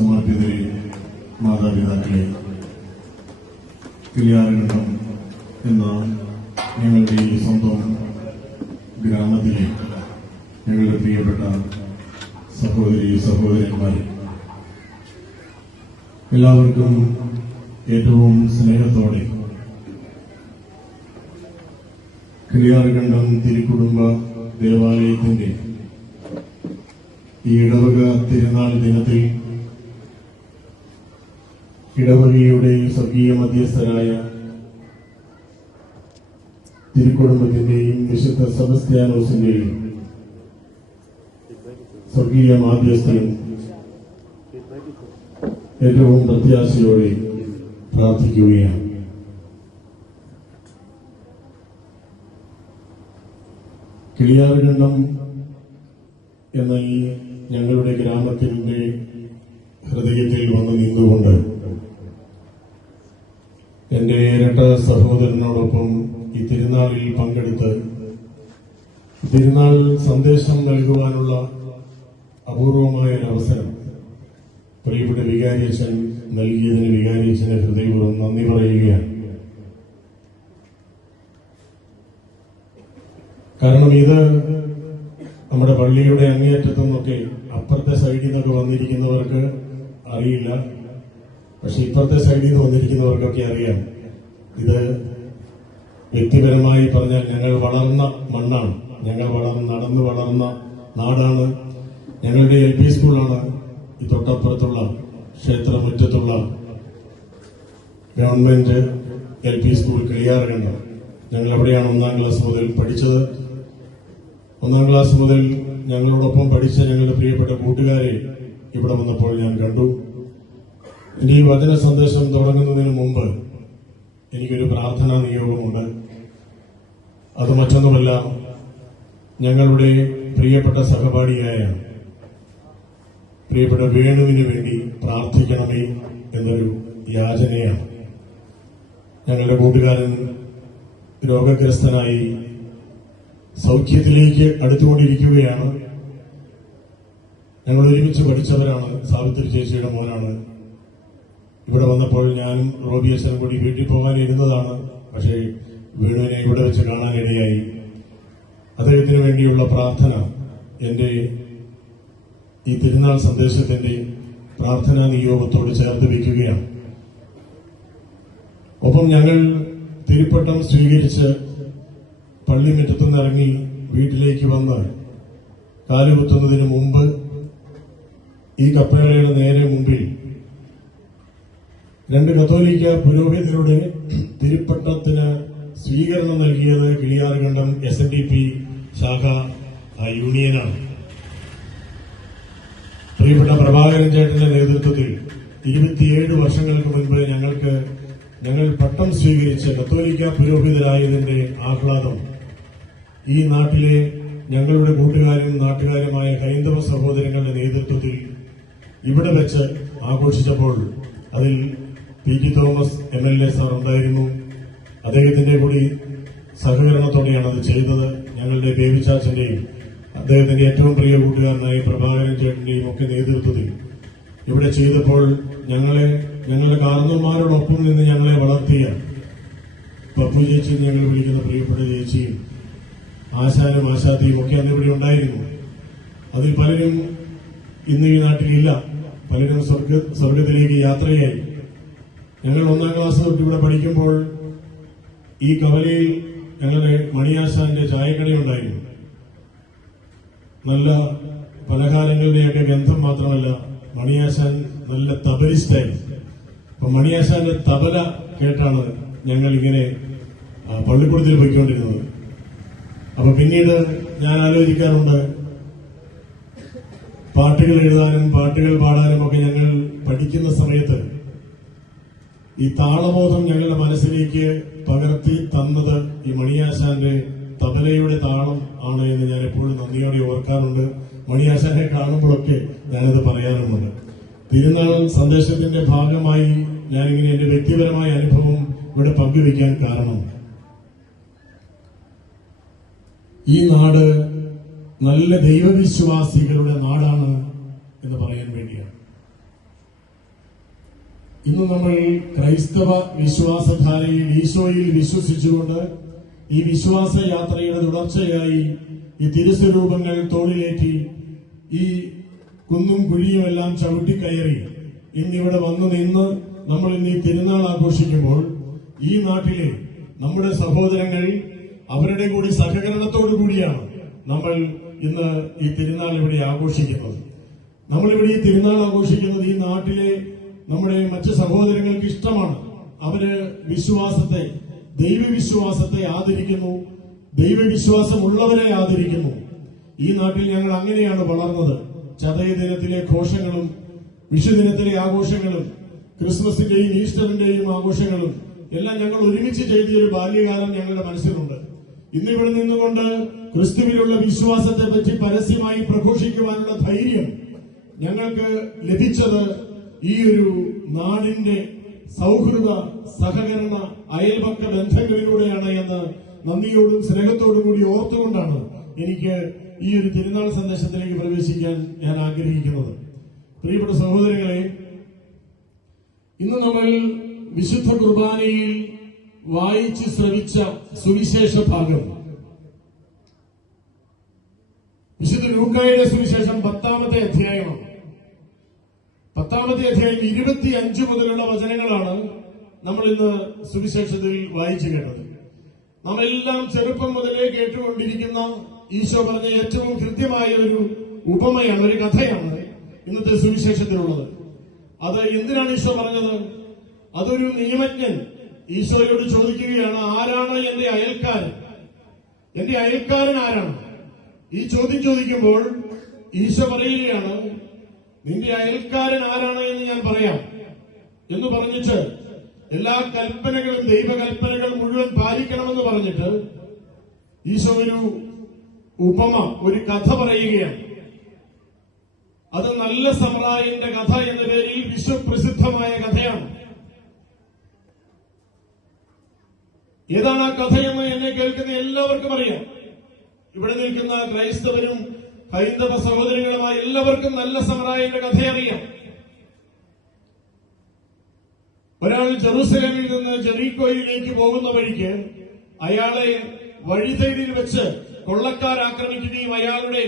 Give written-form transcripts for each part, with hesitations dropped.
സമർപ്പിതരെ, മാതാപിതാക്കളെ, കിളിയാറുകണ്ടം എന്ന ഞങ്ങളുടെ ഈ സ്വന്തം ഗ്രാമത്തിലെ ഞങ്ങളുടെ പ്രിയപ്പെട്ട സഹോദരി സഹോദരന്മാരെ, എല്ലാവർക്കും ഏറ്റവും സ്നേഹത്തോടെ കിളിയാറുകണ്ടം തിരുക്കുടുംബ ദേവാലയത്തിന്റെ ഈ ഇടവക തിരുനാൾ ദിനത്തിൽ ഇടവകയുടെ സ്വർഗീയ മധ്യസ്ഥരായ തിരുക്കുടുംബത്തിന്റെയും വിശുദ്ധ സെബസ്ത്യാനോസിന്റെയും സ്വർഗീയ മാധ്യസ്ഥനും ഏറ്റവും പ്രത്യാശയോടെ പ്രാർത്ഥിക്കുകയാണ്. കിളിയാറുകണ്ടം എന്ന ഈ ഞങ്ങളുടെ ഗ്രാമത്തിന്റെ ഹൃദയത്തിൽ വന്നു നിന്നുകൊണ്ട് എന്റെ ഇരട്ട സഹോദരനോടൊപ്പം ഈ തിരുനാളിൽ പങ്കെടുത്ത് തിരുനാൾ സന്ദേശം നൽകുവാനുള്ള അപൂർവമായ ഒരു അവസരം പ്രിയപ്പെട്ട വികാരിയച്ഛൻ നൽകിയതിന് വികാരിയച്ഛന് ഹൃദയപൂർവ്വം നന്ദി പറയുകയാണ്. കാരണം ഇത് നമ്മുടെ പള്ളിയുടെ അങ്ങേയറ്റത്തു നിന്നൊക്കെ അപ്പുറത്തെ സൈഡിൽ നിന്നൊക്കെ വന്നിരിക്കുന്നവർക്ക് അറിയില്ല, പക്ഷെ ഇപ്പുറത്തെ സൈഡിൽ നിന്ന് വന്നിരിക്കുന്നവർക്കൊക്കെ അറിയാം. ഇത് വ്യക്തിപരമായി പറഞ്ഞാൽ ഞങ്ങൾ വളർന്ന മണ്ണാണ്, ഞങ്ങൾ നടന്നു വളർന്ന നാടാണ്. ഞങ്ങളുടെ LP സ്കൂളാണ് ഈ തൊട്ടപ്പുറത്തുള്ള ക്ഷേത്രമുറ്റത്തുള്ള ഗവൺമെന്റ് LP സ്കൂൾ കിളിയാറുകണ്ടം. ഞങ്ങൾ അവിടെയാണ് 1ാം ക്ലാസ് മുതൽ പഠിച്ചത്. 1ാം ക്ലാസ് മുതൽ ഞങ്ങളോടൊപ്പം പഠിച്ച ഞങ്ങളുടെ പ്രിയപ്പെട്ട കൂട്ടുകാരെ ഇവിടെ വന്നപ്പോൾ ഞാൻ കണ്ടു. എന്റെ ഈ വചന സന്ദേശം തുടങ്ങുന്നതിന് മുമ്പ് എനിക്കൊരു പ്രാർത്ഥനാ നിയോഗമുണ്ട്. അത് മറ്റൊന്നുമല്ല, ഞങ്ങളുടെ പ്രിയപ്പെട്ട സഹപാഠിയായ പ്രിയപ്പെട്ട വേണുവിന് വേണ്ടി പ്രാർത്ഥിക്കണമേ എന്നൊരു യാചനയാണ്. ഞങ്ങളുടെ കൂട്ടുകാരൻ രോഗഗ്രസ്തനായി സൗഖ്യത്തിലേക്ക് അടുത്തുകൊണ്ടിരിക്കുകയാണ്. ഞങ്ങൾ ഒരുമിച്ച് പഠിച്ചവരാണ്. സാവിത്രി ചേച്ചിയുടെ മോനാണ്. ഇവിടെ വന്നപ്പോൾ ഞാനും റോബിയച്ചനും കൂടി വീട്ടിൽ പോകാനിരുന്നതാണ്. പക്ഷേ വേണുവിനെ ഇവിടെ വെച്ച് കാണാനിടയായി. അദ്ദേഹത്തിന് വേണ്ടിയുള്ള പ്രാർത്ഥന എന്റെ ഈ തിരുനാൾ സന്ദേശത്തിന്റെ പ്രാർത്ഥനാ നിയോഗത്തോട് ചേർത്ത് വയ്ക്കുകയാണ്. ഒപ്പം ഞങ്ങൾ തിരുപ്പട്ടം സ്വീകരിച്ച് പള്ളിമുറ്റത്തു നിന്നിറങ്ങി വീട്ടിലേക്ക് വന്ന് കാലുകുത്തുന്നതിന് മുമ്പ് ഈ കപ്പേളയുടെ നേരെ മുമ്പിൽ 2 കത്തോലിക്ക പുരോഹിതരുടെ തിരുപ്പട്ടത്തിന് സ്വീകരണം നൽകിയത് കിളിയാറുകണ്ടം SNDP ശാഖ യൂണിയനാണ്. പ്രിയപ്പെട്ട പ്രഭാകരൻ ചേട്ടന്റെ നേതൃത്വത്തിൽ 27 വർഷങ്ങൾക്ക് മുൻപ് ഞങ്ങൾ പട്ടം സ്വീകരിച്ച കത്തോലിക്ക പുരോഹിതരായതിന്റെ ആഹ്ലാദം ഈ നാട്ടിലെ ഞങ്ങളുടെ കൂട്ടുകാരും നാട്ടുകാരുമായ ഹൈന്ദവ സഹോദരങ്ങളുടെ നേതൃത്വത്തിൽ ഇവിടെ വെച്ച് ആഘോഷിച്ചപ്പോൾ അതിൽ P.T. തോമസ് MLA സാർ ഉണ്ടായിരുന്നു. അദ്ദേഹത്തിന്റെ കൂടി സഹകരണത്തോടെയാണ് അത് ചെയ്തത്. ഞങ്ങളുടെ ബേബിച്ചാച്ചന്റെയും അദ്ദേഹത്തിന്റെ ഏറ്റവും പ്രിയ കൂട്ടുകാരനായ പ്രഭാകരൻ ചേട്ടന്റെയും ഒക്കെ നേതൃത്വത്തിൽ ഇവിടെ ചെയ്തപ്പോൾ ഞങ്ങളുടെ കാരണന്മാരോടൊപ്പം നിന്ന് ഞങ്ങളെ വളർത്തിയ പപ്പു ചേച്ചി ഞങ്ങൾ വിളിക്കുന്ന പ്രിയപ്പെട്ട ചേച്ചിയും ആശാനും ആശാത്തിയും ഒക്കെ അന്ന് ഇവിടെ ഉണ്ടായിരുന്നു. അതിൽ പലരും ഇന്ന് ഈ നാട്ടിലില്ല, പലരും സ്വർഗത്തിലേക്ക് യാത്രയായി. ഞങ്ങൾ 1ാം ക്ലാസ് തൊട്ട് ഇവിടെ പഠിക്കുമ്പോൾ ഈ കവലയിൽ ഞങ്ങളുടെ മണിയാശാന്റെ ചായക്കടയുണ്ടായിരുന്നു. നല്ല പലഹാരങ്ങളുടെയൊക്കെ ഗന്ധം മാത്രമല്ല, മണിയാശാൻ നല്ല തബലിസ്റ്റായിരുന്നു. അപ്പൊ മണിയാശാന്റെ തബല കേട്ടാണ് ഞങ്ങൾ ഇങ്ങനെ പള്ളിക്കൂടത്തിൽ പോയിക്കൊണ്ടിരുന്നത്. അപ്പൊ പിന്നീട് ഞാൻ ആലോചിക്കാറുണ്ട്, പാട്ടുകൾ എഴുതാനും പാട്ടുകൾ പാടാനും ഒക്കെ ഞങ്ങൾ പഠിക്കുന്ന സമയത്ത് ഈ താളബോധം ഞങ്ങളുടെ മനസ്സിലേക്ക് പകർത്തി തന്നത് ഈ മണിയാശാന്റെ തബലയുടെ താളം ആണ് എന്ന് ഞാൻ എപ്പോഴും നന്ദിയോടെ ഓർക്കാറുണ്ട്. മണിയാശാനെ കാണുമ്പോഴൊക്കെ ഞാനിത് പറയാറുമുണ്ട്. തിരുനാൾ സന്ദേശത്തിന്റെ ഭാഗമായി ഞാനിങ്ങനെ എന്റെ വ്യക്തിപരമായ അനുഭവം ഇവിടെ പങ്കുവയ്ക്കാൻ കാരണം, ഈ നാട് നല്ല ദൈവവിശ്വാസികളുടെ നാടാണ് എന്ന് പറയാൻ വേണ്ടിയാണ്. ഇന്ന് നമ്മൾ ക്രൈസ്തവ വിശ്വാസധാരയിൽ ഈശോയിൽ വിശ്വസിച്ചുകൊണ്ട് ഈ വിശ്വാസ യാത്രയുടെ തുടർച്ചയായി ഈ തിരുസ്വരൂപങ്ങൾ തോളിലേറ്റി ഈ കുന്നും കുഴിയുമെല്ലാം ചവിട്ടിക്കയറി ഇന്നിവിടെ വന്നു നിന്ന് നമ്മൾ ഇന്ന് ഈ തിരുനാൾ ആഘോഷിക്കുമ്പോൾ ഈ നാട്ടിലെ നമ്മുടെ സഹോദരങ്ങൾ അവരുടെ കൂടി സഹകരണത്തോടു കൂടിയാണ് നമ്മൾ ഇന്ന് ഈ തിരുനാൾ ഇവിടെ ആഘോഷിക്കുന്നത്. നമ്മളിവിടെ ഈ തിരുനാൾ ആഘോഷിക്കുന്നത് ഈ നാട്ടിലെ നമ്മുടെ മറ്റ് സഹോദരങ്ങൾക്ക് ഇഷ്ടമാണ്. അവര് വിശ്വാസത്തെ, ദൈവവിശ്വാസത്തെ ആദരിക്കുന്നു, ദൈവവിശ്വാസമുള്ളവരെ ആദരിക്കുന്നു. ഈ നാട്ടിൽ ഞങ്ങൾ അങ്ങനെയാണ് വളർന്നത്. ചതയ ദിനത്തിലെ ഘോഷങ്ങളും വിഷുദിനത്തിലെ ആഘോഷങ്ങളും ക്രിസ്മസിന്റെയും ഈസ്റ്ററിന്റെയും ആഘോഷങ്ങളും എല്ലാം ഞങ്ങൾ ഒരുമിച്ച് ചെയ്തിയ ഒരു ബാല്യകാലം ഞങ്ങളുടെ മനസ്സിലുണ്ട്. ഇന്നിവിടെ നിന്നുകൊണ്ട് ക്രിസ്തുവിലുള്ള വിശ്വാസത്തെ പറ്റി പരസ്യമായി പ്രഘോഷിക്കുവാനുള്ള ധൈര്യം ഞങ്ങൾക്ക് ലഭിച്ചത് ഈ ഒരു നാടിന്റെ സൗഹൃദ സഹകരണ അയൽപക്ക ബന്ധങ്ങളിലൂടെയാണ് എന്ന് നന്ദിയോടും സ്നേഹത്തോടും കൂടി ഓർത്തുകൊണ്ടാണ് എനിക്ക് ഈ ഒരു തിരുനാൾ സന്ദേശത്തിലേക്ക് പ്രവേശിക്കാൻ ഞാൻ ആഗ്രഹിക്കുന്നത്. പ്രിയപ്പെട്ട സഹോദരങ്ങളെ, ഇന്ന് നമ്മൾ വിശുദ്ധ കുർബാനയിൽ വായിച്ച് ശ്രവിച്ച സുവിശേഷ ഭാഗം വിശുദ്ധ ലൂക്കായുടെ സുവിശേഷം 10-ാമത്തെ അധ്യായമാണ്. 10-ാമത്തെ അധ്യായം 25 മുതലുള്ള വചനങ്ങളാണ് നമ്മൾ ഇന്ന് സുവിശേഷത്തിൽ വായിച്ചു കേട്ടത്. നമ്മളെല്ലാം ചെറുപ്പം മുതലേ കേട്ടുകൊണ്ടിരിക്കുന്ന ഈശോ പറഞ്ഞ ഏറ്റവും കൃത്യമായ ഒരു ഉപമയാണ്, ഒരു കഥയാണ് ഇന്നത്തെ സുവിശേഷത്തിലുള്ളത്. അത് എന്തിനാണ് ഈശോ പറഞ്ഞത്? അതൊരു നിയമജ്ഞൻ ഈശോയോട് ചോദിക്കുകയാണ്, ആരാണ് എന്റെ അയൽക്കാരൻ? എന്റെ അയൽക്കാരൻ ആരാണ്? ഈ ചോദ്യം ചോദിക്കുമ്പോൾ ഈശോ പറയുകയാണ്, നിന്റെ അയൽക്കാരൻ ആരാണ് എന്ന് ഞാൻ പറയാം എന്ന് പറഞ്ഞിട്ട് എല്ലാ കൽപ്പനകളും, ദൈവകൽപ്പനകൾ മുഴുവൻ പാലിക്കണമെന്ന് പറഞ്ഞിട്ട് ഈശോ ഒരു ഉപമ, ഒരു കഥ പറയുകയാണ്. അത് നല്ല സമറായന്റെ കഥ എന്ന പേരിൽ വിശ്വപ്രസിദ്ധമായ കഥയാണ്. ഏതാണ് ആ കഥയെന്ന് എന്നെ കേൾക്കുന്ന എല്ലാവർക്കും അറിയാം. ഇവിടെ നിൽക്കുന്ന ക്രൈസ്തവരും ഹൈന്ദവ സഹോദരങ്ങളുമായ എല്ലാവർക്കും നല്ല സമറായന്റെ കഥ അറിയാം. ഒരാൾ ജെറൂസലേമിൽ നിന്ന് ജെറീക്കോയിലേക്ക് പോകുന്ന വഴിക്ക് അയാളെ വഴിസൈഡിൽ വെച്ച് കൊള്ളക്കാർ ആക്രമിക്കുകയും അയാളുടെ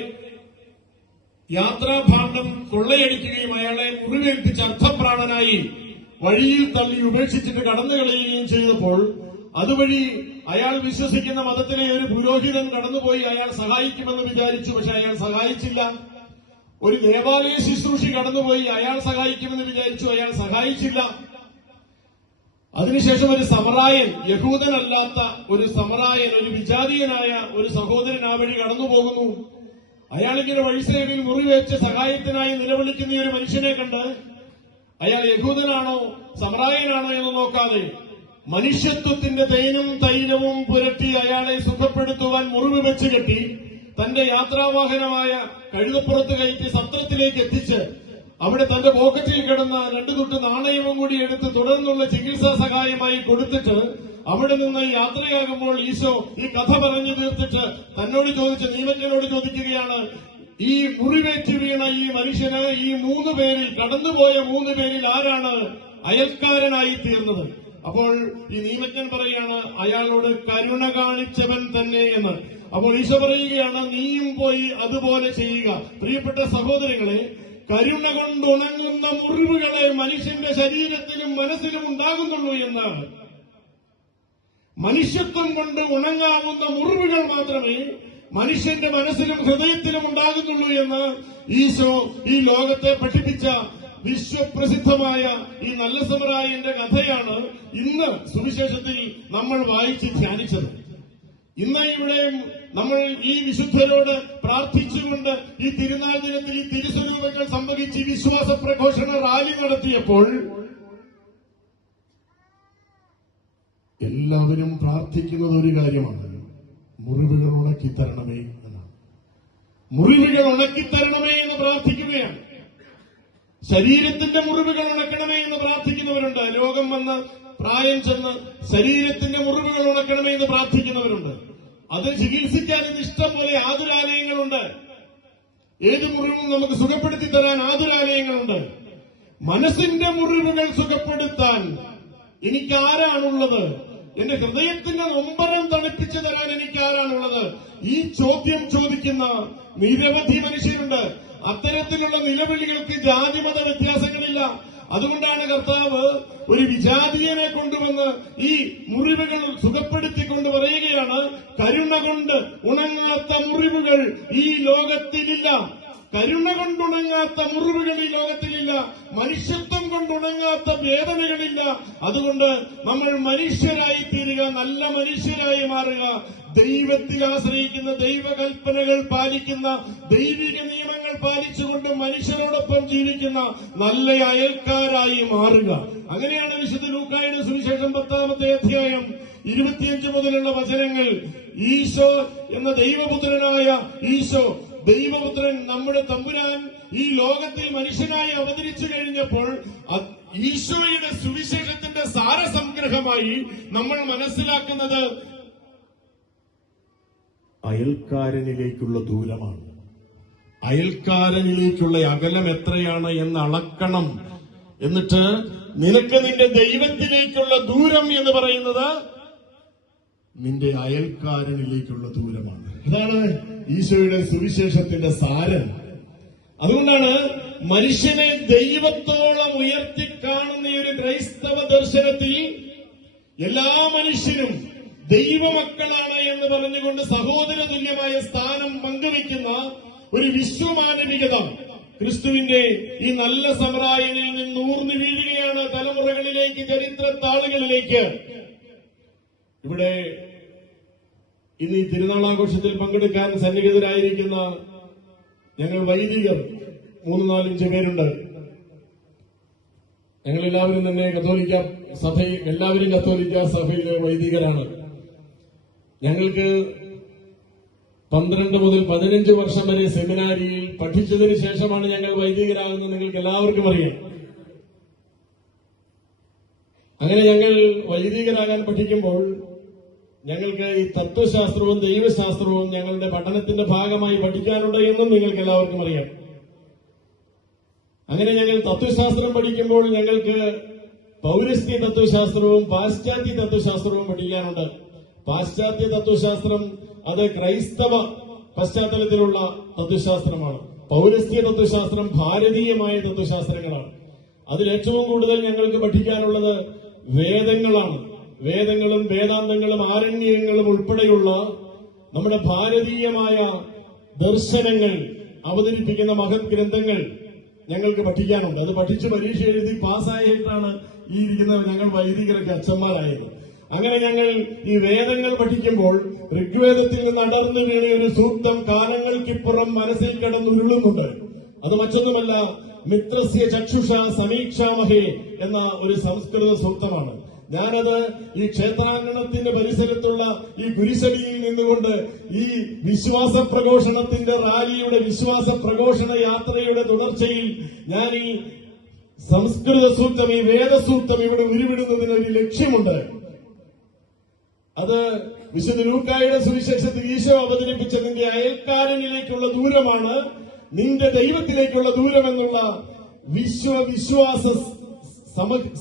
യാത്രാഭാണ്ഡം കൊള്ളയടിക്കുകയും അയാളെ മുറിവേൽപ്പിച്ച് അർത്ഥപ്രാണനായി വഴിയിൽ തള്ളി ഉപേക്ഷിച്ചിട്ട് കടന്നു കളയുകയും ചെയ്തപ്പോൾ അതുവഴി അയാൾ വിശ്വസിക്കുന്ന മതത്തിലെ ഒരു പുരോഹിതൻ കടന്നുപോയി അയാൾ സഹായിക്കുമെന്ന് വിചാരിച്ചു. പക്ഷെ അയാൾ സഹായിച്ചില്ല. ഒരു ദേവാലയ ശുശ്രൂഷി കടന്നുപോയി അയാൾ സഹായിക്കുമെന്ന് വിചാരിച്ചു, അയാൾ സഹായിച്ചില്ല. അതിനുശേഷം ഒരു സമറായൻ, യഹൂദനല്ലാത്ത ഒരു സമറായൻ, ഒരു വിജാതീയനായ ഒരു സഹോദരൻ ആ വഴി കടന്നു പോകുന്നു. അയാളിങ്ങനെ വഴിസേവയിൽ മുറിവേറ്റ് സഹായത്തിനായി നിലവിളിക്കുന്ന ഒരു മനുഷ്യനെ കണ്ട് അയാൾ യഹൂദനാണോ സമറായനാണോ എന്ന് നോക്കാതെ മനുഷ്യത്വത്തിന്റെ തേനും തൈലവും പുരട്ടി അയാളെ സുഖപ്പെടുത്തുവാൻ മുറിവ് വെച്ച് കെട്ടി തന്റെ യാത്രാവാഹനമായ കഴുതപ്പുറത്ത് കയറ്റി സത്രത്തിലേക്ക് എത്തിച്ച് അവിടെ തന്റെ പോക്കറ്റിൽ കിടന്ന 2 തുട്ട് നാണയവും കൂടി എടുത്ത് തുടർന്നുള്ള ചികിത്സാ സഹായമായി കൊടുത്തിട്ട് അവിടെ നിന്ന് യാത്രയാകുമ്പോൾ ഈശോ ഈ കഥ പറഞ്ഞു തീർത്തിട്ട് തന്നോട് ചോദിച്ച നിയമജ്ഞനോട് ചോദിക്കുകയാണ്, ഈ മുറിവേറ്റ് വീണ ഈ മനുഷ്യന് ഈ 3 പേരിൽ, കടന്നുപോയ 3 പേരിൽ ആരാണ് അയൽക്കാരനായി തീർന്നത്? അപ്പോൾ ഈ നിയമജ്ഞൻ പറയാണ്, അയാളോട് കരുണ കാണിച്ചവൻ തന്നെ എന്ന്. അപ്പോൾ ഈശോ പറയുകയാണ്, നീയും പോയി അതുപോലെ ചെയ്യുക. പ്രിയപ്പെട്ട സഹോദരങ്ങളെ, കരുണ കൊണ്ട് ഉണങ്ങുന്ന മുറിവുകളെ മനുഷ്യന്റെ ശരീരത്തിലും മനസ്സിലും ഉണ്ടാകുന്നുള്ളൂ എന്ന്, മനുഷ്യത്വം കൊണ്ട് ഉണങ്ങാവുന്ന മുറിവുകൾ മാത്രമേ മനുഷ്യന്റെ മനസ്സിലും ഹൃദയത്തിലും ഉണ്ടാകുന്നുള്ളൂ എന്ന് ഈശോ ഈ ലോകത്തെ പഠിപ്പിച്ച വിശ്വപ്രസിദ്ധമായ ഈ നല്ല സമറായന്റെ കഥയാണ് ഇന്ന് സുവിശേഷത്തിൽ നമ്മൾ വായിച്ച് ധ്യാനിച്ചത്. ഇന്ന് ഇവിടെ നമ്മൾ ഈ വിശുദ്ധരോട് പ്രാർത്ഥിച്ചുകൊണ്ട് ഈ തിരുനാൾ ദിനത്തിൽ ഈ തിരുസ്വരൂപങ്ങൾ സംഭവിച്ച് വിശ്വാസ പ്രഘോഷണ റാലി നടത്തിയപ്പോൾ എല്ലാവരും പ്രാർത്ഥിക്കുന്നത് ഒരു കാര്യമാണ്, മുറിവുകൾ ഉണക്കിത്തരണമേ എന്നാണ്. മുറിവുകൾ ഉണക്കിത്തരണമേ എന്ന് പ്രാർത്ഥിക്കുകയാണ്. ശരീരത്തിന്റെ മുറിവുകൾ ഉണക്കണമേ എന്ന് പ്രാർത്ഥിക്കുന്നവരുണ്ട്. രോഗം വന്ന് പ്രായം ചെന്ന് ശരീരത്തിന്റെ മുറിവുകൾ ഉണക്കണമേ എന്ന് പ്രാർത്ഥിക്കുന്നവരുണ്ട്. അത് ചികിത്സിക്കാൻ ഇഷ്ടം പോലെ ആതുരാലയങ്ങളുണ്ട്. ഏത് മുറിവും നമുക്ക് സുഖപ്പെടുത്തി തരാൻ ആതുരാലയങ്ങളുണ്ട്. മനസ്സിന്റെ മുറിവുകൾ സുഖപ്പെടുത്താൻ എനിക്ക് ആരാണുള്ളത്? എന്റെ ഹൃദയത്തിന്റെ നൊമ്പരം തണുപ്പിച്ചു തരാൻ എനിക്ക് ആരാണുള്ളത്? ഈ ചോദ്യം ചോദിക്കുന്ന നിരവധി മനുഷ്യരുണ്ട്. അത്തരത്തിലുള്ള നിലവിളികൾക്ക് ജാതിമത വ്യത്യാസങ്ങളില്ല. അതുകൊണ്ടാണ് കർത്താവ് ഒരു വിജാതീയനെ കൊണ്ടുവന്ന് ഈ മുറിവുകൾ സുഖപ്പെടുത്തിക്കൊണ്ട് പറയുകയാണ്, കരുണ കൊണ്ട് ഉണങ്ങാത്ത മുറിവുകൾ ഈ ലോകത്തിലില്ല. കരുണ കൊണ്ടുണങ്ങാത്ത മുറിവുകൾ ഈ ലോകത്തിലില്ല. മനുഷ്യത്വം കൊണ്ടുണങ്ങാത്ത വേദനകളില്ല. അതുകൊണ്ട് നമ്മൾ മനുഷ്യരായി തീരുക, നല്ല മനുഷ്യരായി മാറുക, ദൈവത്തിൽ ആശ്രയിക്കുന്ന, ദൈവകൽപ്പനകൾ പാലിക്കുന്ന, ദൈവിക നിയമങ്ങൾ പാലിച്ചുകൊണ്ട് മനുഷ്യരോടൊപ്പം ജീവിക്കുന്ന നല്ല അയൽക്കാരായി മാറുക. അങ്ങനെയാണ് വിശുദ്ധ ലൂക്കായുടെ സുവിശേഷം 10-ാമത്തെ അധ്യായം 25 മുതലുള്ള വചനങ്ങൾ. ഈശോ എന്ന ദൈവപുത്രനായ ഈശോ, ദൈവപുത്രൻ നമ്മുടെ തമ്പുരാൻ ഈ ലോകത്തിൽ മനുഷ്യനായി അവതരിച്ചു കഴിഞ്ഞപ്പോൾ ഈശോയുടെ സുവിശേഷത്തിന്റെ സാരസംഗ്രഹമായി നമ്മൾ മനസ്സിലാക്കുന്നത് അയൽക്കാരനിലേക്കുള്ള ദൂരമാണ്. അയൽക്കാരനിലേക്കുള്ള അകലം എത്രയാണ് എന്ന് അളക്കണം. എന്നിട്ട് നിനക്ക് നിന്റെ ദൈവത്തിലേക്കുള്ള ദൂരം എന്ന് പറയുന്നത് നിന്റെ അയൽക്കാരനിലേക്കുള്ള ദൂരമാണ്. ഇതാണ് ഈശോയുടെ സുവിശേഷത്തിന്റെ സാരം. അതുകൊണ്ടാണ് മനുഷ്യനെ ദൈവത്തോളം ഉയർത്തിക്കാണുന്ന ഈ ഒരു ക്രൈസ്തവ ദർശനത്തിൽ എല്ലാ മനുഷ്യരും ദൈവമക്കളാണ് എന്ന് പറഞ്ഞുകൊണ്ട് സഹോദര തുല്യമായ സ്ഥാനം പങ്കുവയ്ക്കുന്ന ഒരു വിശ്വമാനവികത ക്രിസ്തുവിന്റെ ഈ നല്ല സമറായനിൽ നിന്ന് ഊർന്നു വീഴുകയാണ് തലമുറകളിലേക്ക്, ചരിത്ര താളുകളിലേക്ക്. ഇവിടെ ഇന്ന് ഈ തിരുനാളാഘോഷത്തിൽ പങ്കെടുക്കാൻ സന്നിഹിതരായിരിക്കുന്ന ഞങ്ങൾ വൈദികർ 3-4 പേരുണ്ട്. ഞങ്ങളെല്ലാവരും തന്നെ കത്തോലിക്ക സഭയിൽ, എല്ലാവരും കത്തോലിക്ക സഭയിലെ വൈദികരാണ്. ഞങ്ങൾക്ക് 12 മുതൽ 15 വർഷം വരെ സെമിനാരിയിൽ പഠിച്ചതിന് ശേഷമാണ് ഞങ്ങൾ വൈദികരാകുന്നത്. നിങ്ങൾക്ക് എല്ലാവർക്കും അറിയാം. അങ്ങനെ ഞങ്ങൾ വൈദികരാകാൻ പഠിക്കുമ്പോൾ ഞങ്ങൾക്ക് ഈ തത്വശാസ്ത്രവും ദൈവശാസ്ത്രവും ഞങ്ങളുടെ പഠനത്തിന്റെ ഭാഗമായി പഠിക്കാനുണ്ട് എന്നും നിങ്ങൾക്ക് എല്ലാവർക്കും അറിയാം. അങ്ങനെ ഞങ്ങൾ തത്വശാസ്ത്രം പഠിക്കുമ്പോൾ ഞങ്ങൾക്ക് പൗരസ്ത്യ തത്വശാസ്ത്രവും പാശ്ചാത്യ തത്വശാസ്ത്രവും പഠിക്കാനുണ്ട്. പാശ്ചാത്യ തത്വശാസ്ത്രം അത് ക്രൈസ്തവ പശ്ചാത്തലത്തിലുള്ള തത്വശാസ്ത്രമാണ്. പൗരസ്ത്യ തത്വശാസ്ത്രം ഭാരതീയമായ തത്വശാസ്ത്രങ്ങളാണ്. അതിലേറ്റവും കൂടുതൽ ഞങ്ങൾക്ക് പഠിക്കാനുള്ളത് വേദങ്ങളാണ്. വേദങ്ങളും വേദാന്തങ്ങളും ആരണ്യങ്ങളും ഉൾപ്പെടെയുള്ള നമ്മുടെ ഭാരതീയമായ ദർശനങ്ങൾ അവതരിപ്പിക്കുന്ന മഹത് ഗ്രന്ഥങ്ങൾ ഞങ്ങൾക്ക് പഠിക്കാനുണ്ട്. അത് പഠിച്ച് പരീക്ഷ എഴുതി പാസ്സായിട്ടാണ് ഈ ഇരിക്കുന്ന ഞങ്ങൾ വൈദികരൊക്കെ അച്ഛന്മാരായത്. അങ്ങനെ ഞങ്ങൾ ഈ വേദങ്ങൾ പഠിക്കുമ്പോൾ ഋഗ്വേദത്തിൽ നിന്ന് അടർന്നു വീണ ഒരു സൂക്തം കാലങ്ങൾക്കിപ്പുറം മനസ്സിൽ കിടന്നുരുളുന്നുണ്ട്. അത് മറ്റൊന്നുമല്ല, മിത്രസ്യ ചക്ഷുഷ സമീക്ഷാമഹേ എന്ന ഒരു സംസ്കൃത സൂക്തമാണ്. ഞാനത് ഈ ക്ഷേത്രാങ്കണത്തിന്റെ പരിസരത്തുള്ള ഈ കുരിശടിയിൽ നിന്നുകൊണ്ട് ഈ വിശ്വാസ പ്രഘോഷണത്തിന്റെ റാലിയുടെ, വിശ്വാസ പ്രഘോഷണ യാത്രയുടെ തുടർച്ചയിൽ ഞാൻ ഈ സംസ്കൃത സൂക്തം, ഈ വേദസൂക്തം ഇവിടെ ഉരുവിടുന്നതിന് ഒരു ലക്ഷ്യമുണ്ട്. അത് വിശുദ്ധ ലൂക്കായുടെ സുവിശേഷത്തിൽ ഈശോ അവതരിപ്പിച്ച നിന്റെ അയൽക്കാരനിലേക്കുള്ള ദൂരമാണ് നിന്റെ ദൈവത്തിലേക്കുള്ള ദൂരം എന്നുള്ള വിശ്വാസ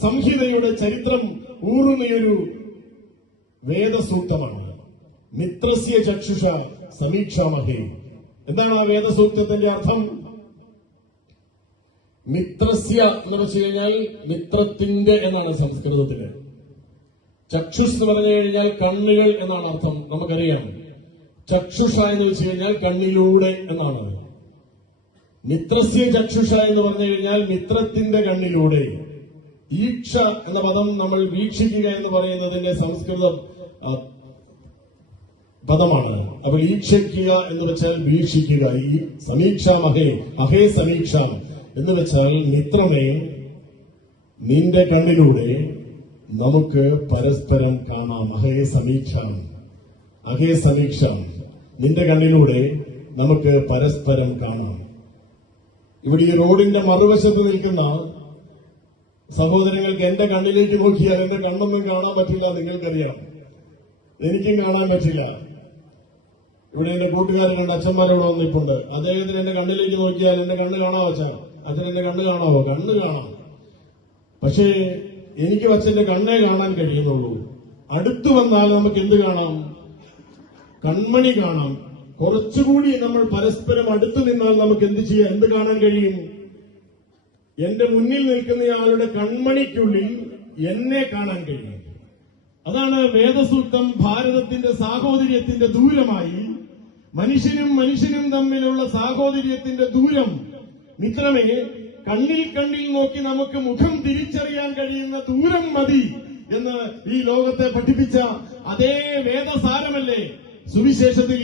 സംഹിതയുടെ ചരിത്രം ഊറുന്നയൊരു വേദസൂക്തമാണ്. മിത്രസ്യ ചക്ഷുഷ സമീക്ഷാമഹേ. എന്താണ് ആ വേദസൂക്തത്തിന്റെ അർത്ഥം? മിത്രസ്യ എന്ന് വെച്ച് കഴിഞ്ഞാൽ മിത്രത്തിന്റെ എന്നാണ് സംസ്കൃതത്തില്. ചക്ഷുഷ് എന്ന് പറഞ്ഞു കഴിഞ്ഞാൽ കണ്ണുകൾ എന്നാണ് അർത്ഥം, നമുക്കറിയാം. ചക്ഷുഷ എന്ന് വെച്ച് കഴിഞ്ഞാൽ കണ്ണിലൂടെ എന്നാണ്. മിത്രസ്യ ചക്ഷുഷ എന്ന് പറഞ്ഞു കഴിഞ്ഞാൽ മിത്രത്തിന്റെ കണ്ണിലൂടെ. ഈക്ഷ എന്ന പദം നമ്മൾ വീക്ഷിക്കുക എന്ന് പറയുന്നതിന്റെ സംസ്കൃത പദമാണ്. അപ്പോൾ ഈക്ഷിക്കുക എന്ന് വെച്ചാൽ വീക്ഷിക്കുക. ഈ സമീക്ഷാമഹേ, അഹേ സമീക്ഷ എന്ന് വെച്ചാൽ മിത്രമേ, നിന്റെ കണ്ണിലൂടെ നമുക്ക് പരസ്പരം കാണാം. അഹേ സമീക്ഷ, അഹേ സമീക്ഷ, നിന്റെ കണ്ണിലൂടെ നമുക്ക് പരസ്പരം കാണാം. ഇവിടെ ഈ റോഡിന്റെ മറുവശത്ത് നിൽക്കുന്ന സഹോദരങ്ങൾക്ക് എന്റെ കണ്ണിലേക്ക് നോക്കിയാൽ എന്റെ കണ്ണൊന്നും കാണാൻ പറ്റില്ല, നിങ്ങൾക്കറിയാം. എനിക്കും കാണാൻ പറ്റില്ല. ഇവിടെ എന്റെ കൂട്ടുകാരുണ്ട്, അച്ഛന്മാരോട് വന്നിപ്പുണ്ട്. അദ്ദേഹത്തിന് എന്റെ കണ്ണിലേക്ക് നോക്കിയാൽ എന്റെ കണ്ണ് കാണാവോ? അച്ഛൻ എന്റെ കണ്ണ് കാണാവോ? കണ്ണ് കാണാം. പക്ഷേ എനിക്ക് അച്ഛന്റെ കണ്ണേ കാണാൻ കഴിയുന്നുള്ളൂ. അടുത്തു വന്നാൽ നമുക്ക് എന്ത് കാണാം? കൺമണി കാണാം. കുറച്ചുകൂടി നമ്മൾ പരസ്പരം അടുത്തു നിന്നാൽ നമുക്ക് എന്ത് ചെയ്യാം? എന്ത് കാണാൻ കഴിയും? എന്റെ മുന്നിൽ നിൽക്കുന്നയാളുടെ കൺമണിക്കുള്ളിൽ എന്നെ കാണാൻ കഴിയും. അതാണ് വേദസൂക്തം ഭാരതത്തിന്റെ സാഹോദര്യത്തിന്റെ ദൂരമായി, മനുഷ്യനും തമ്മിലുള്ള സാഹോദര്യത്തിന്റെ ദൂരം മിത്രമേ, കണ്ണിൽ നോക്കി നമുക്ക് മുഖം തിരിച്ചറിയാൻ കഴിയുന്ന ദൂരം മതി എന്ന് ഈ ലോകത്തെ പഠിപ്പിച്ച അതേ വേദസാരമല്ലേ സുവിശേഷത്തിൽ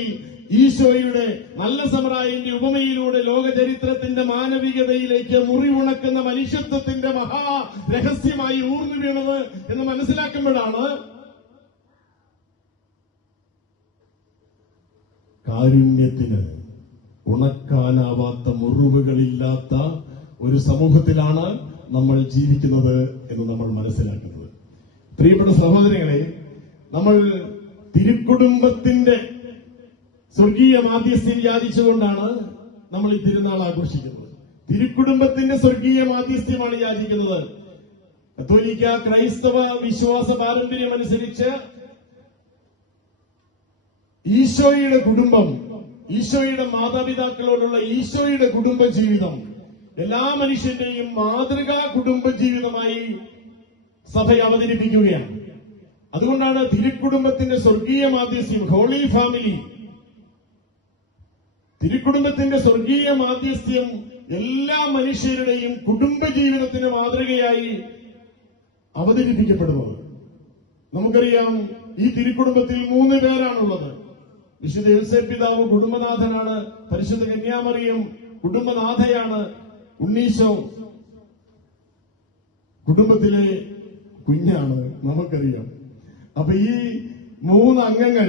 ഈശോയുടെ നല്ല സമറായന്റെ ഉപമയിലൂടെ ലോകചരിത്രത്തിന്റെ മാനവികതയിലേക്ക് മുറിവുണക്കുന്ന മനുഷ്യത്വത്തിന്റെ മഹാ രഹസ്യമായി ഊർന്നു വീണത് എന്ന് മനസ്സിലാക്കുമ്പോഴാണ് കാരുണ്യത്തിന് ഉണക്കാനാവാത്ത മുറിവുകളില്ലാത്ത ഒരു സമൂഹത്തിലാണ് നമ്മൾ ജീവിക്കുന്നത് എന്ന് നമ്മൾ മനസ്സിലാക്കുന്നത്. പ്രിയപ്പെട്ട സഹോദരങ്ങളെ, നമ്മൾ തിരുക്കുടുംബത്തിന്റെ സ്വർഗീയ മാധ്യസ്ഥ്യം യാചിച്ചുകൊണ്ടാണ് നമ്മൾ ഈ തിരുനാൾ ആഘോഷിക്കുന്നത്. തിരുക്കുടുംബത്തിന്റെ സ്വർഗീയ മാധ്യസ്ഥ്യമാണ് യാചിക്കുന്നത്. കത്തോലിക്ക ക്രൈസ്തവ വിശ്വാസ പാരമ്പര്യമനുസരിച്ച് ഈശോയുടെ കുടുംബം, ഈശോയുടെ മാതാപിതാക്കളോടുള്ള ഈശോയുടെ കുടുംബ ജീവിതം എല്ലാ മനുഷ്യന്റെയും മാതൃകാ കുടുംബ ജീവിതമായി സഭ അവതരിപ്പിക്കുകയാണ്. അതുകൊണ്ടാണ് തിരുക്കുടുംബത്തിന്റെ സ്വർഗീയ മാധ്യസ്ഥ്യം, ഹോളി ഫാമിലി, തിരുക്കുടുംബത്തിന്റെ സ്വർഗീയ മാധ്യസ്ഥ്യം എല്ലാ മനുഷ്യരുടെയും കുടുംബ ജീവിതത്തിന് മാതൃകയായി അവതരിപ്പിക്കപ്പെടുന്നത്. നമുക്കറിയാം, ഈ തിരുക്കുടുംബത്തിൽ 3 പേരാണുള്ളത്. വിശുദ്ധ യോസേപ്പ് പിതാവ് കുടുംബനാഥനാണ്, പരിശുദ്ധ കന്യാമറിയം കുടുംബനാഥയാണ്, ഉണ്ണീശോ കുടുംബത്തിലെ കുഞ്ഞാണ്. നമുക്കറിയാം. അപ്പൊ ഈ 3 അംഗങ്ങൾ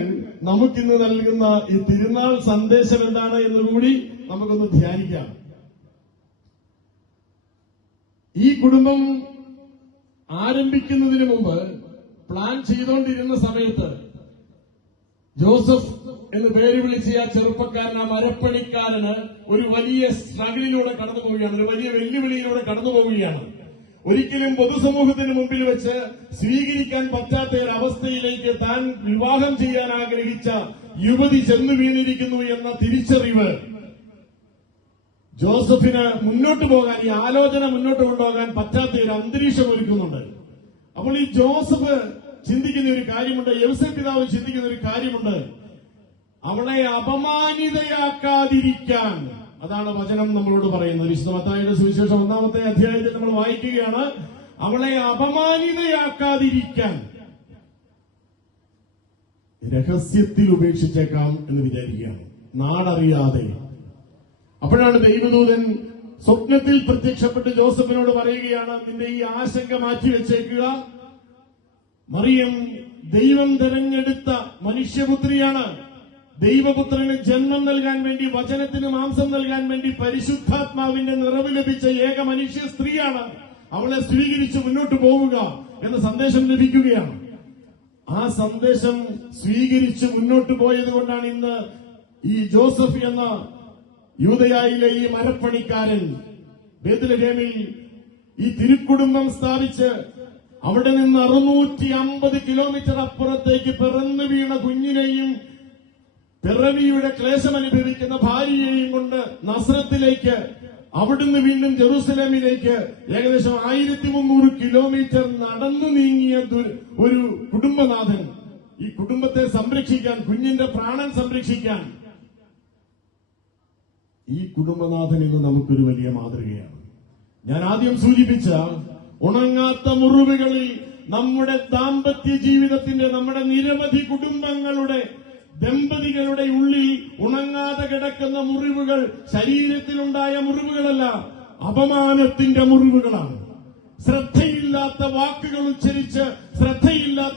നമുക്കിന്ന് നൽകുന്ന ഈ തിരുനാൾ സന്ദേശം എന്താണ് എന്നുകൂടി നമുക്കൊന്ന് ധ്യാനിക്കാം. ഈ കുടുംബം ആരംഭിക്കുന്നതിന് മുമ്പ് പ്ലാൻ ചെയ്തുകൊണ്ടിരുന്ന സമയത്ത് ജോസഫ് എന്ന് പേര് വിളിച്ച ആ ചെറുപ്പക്കാരൻ, ആ മരപ്പണിക്കാരന് ഒരു വലിയ സ്ട്രഗിളിലൂടെ കടന്നു പോവുകയാണ്, ഒരു വലിയ വെല്ലുവിളിയിലൂടെ കടന്നു പോവുകയാണ്. ഒരിക്കലും പൊതുസമൂഹത്തിന് മുമ്പിൽ വെച്ച് സ്വീകരിക്കാൻ പറ്റാത്ത ഒരു അവസ്ഥയിലേക്ക് താൻ വിവാഹം ചെയ്യാൻ ആഗ്രഹിച്ച യുവതി ചെന്നു വീണിരിക്കുന്നു എന്ന തിരിച്ചറിവ് ജോസഫിന് മുന്നോട്ട് പോകാൻ, ഈ ആലോചന മുന്നോട്ട് കൊണ്ടുപോകാൻ പറ്റാത്ത ഒരു അന്തരീക്ഷം ഒരുക്കുന്നുണ്ട്. അപ്പോൾ ഈ ജോസഫ് ചിന്തിക്കുന്ന ഒരു കാര്യമുണ്ട്, യോസേപ്പ് പിതാവ് ചിന്തിക്കുന്ന ഒരു കാര്യമുണ്ട്. അവളെ അപമാനിതയാക്കാതിരിക്കാൻ, അതാണ് വചനം നമ്മളോട് പറയുന്നത്. വിശുദ്ധ മത്തായിയുടെ സുവിശേഷം 1-ാമത്തെ അധ്യായത്തിൽ നമ്മൾ വായിക്കുകയാണ്, അവളെ അപമാനിതയാക്കാതിരിക്കാൻ രഹസ്യത്തിൽ ഉപേക്ഷിച്ചേക്കാം എന്ന് വിചാരിക്കുകയാണ്, നാടറിയാതെ. അപ്പോഴാണ് ദൈവദൂതൻ സ്വപ്നത്തിൽ പ്രത്യക്ഷപ്പെട്ട് ജോസഫിനോട് പറയുകയാണ്, നിന്റെ ഈ ആശങ്ക മാറ്റിവെച്ചേക്കുക, മറിയം ദൈവം തെരഞ്ഞെടുത്ത മനുഷ്യപുത്രിയാണ്. ദൈവപുത്രന് ജന്മം നൽകാൻ വേണ്ടി, വചനത്തിന് മാംസം നൽകാൻ വേണ്ടി പരിശുദ്ധാത്മാവിന്റെ നിറവ് ലഭിച്ച ഏക മനുഷ്യ സ്ത്രീയാണ്. അവളെ സ്വീകരിച്ച് മുന്നോട്ട് പോവുക എന്ന സന്ദേശം ലഭിക്കുകയാണ്. ആ സന്ദേശം സ്വീകരിച്ച് മുന്നോട്ട് പോയതുകൊണ്ടാണ് ഇന്ന് ഈ ജോസഫ് എന്ന യൂദയായിലെ ഈ മരപ്പണിക്കാരൻ ബേത്ലഹേമിൽ ഈ തിരുക്കുടുംബം സ്ഥാപിച്ച് അവിടെ നിന്ന് 650 കിലോമീറ്റർ അപ്പുറത്തേക്ക് പിറന്നു വീണ കുഞ്ഞിനെയും പിറവിയുടെ ക്ലേശം അനുഭവിക്കുന്ന ഭാര്യയെയും കൊണ്ട് നസ്രത്തിലേക്ക്, അവിടുന്ന് വീണ്ടും ജെറൂസലേമിലേക്ക് ഏകദേശം 1300 കിലോമീറ്റർ നടന്നു നീങ്ങിയ ഒരു കുടുംബനാഥൻ ഈ കുടുംബത്തെ സംരക്ഷിക്കാൻ, കുഞ്ഞിന്റെ പ്രാണൻ സംരക്ഷിക്കാൻ, ഈ കുടുംബനാഥൻ ഇന്ന് നമുക്കൊരു വലിയ മാതൃകയാണ്. ഞാൻ ആദ്യം സൂചിപ്പിച്ച ഉണങ്ങാത്ത മുറിവുകളിൽ നമ്മുടെ ദാമ്പത്യ ജീവിതത്തിന്റെ, നമ്മുടെ നിരവധി കുടുംബങ്ങളുടെ, ദമ്പതികളുടെ ഉള്ളിൽ ഉണങ്ങാതെ കിടക്കുന്ന മുറിവുകൾ ശരീരത്തിലുണ്ടായ മുറിവുകളല്ല, അപമാനത്തിന്റെ മുറിവുകളാണ്. ശ്രദ്ധയില്ലാത്ത വാക്കുകൾ ഉച്ചരിച്ച്, ശ്രദ്ധയില്ലാത്ത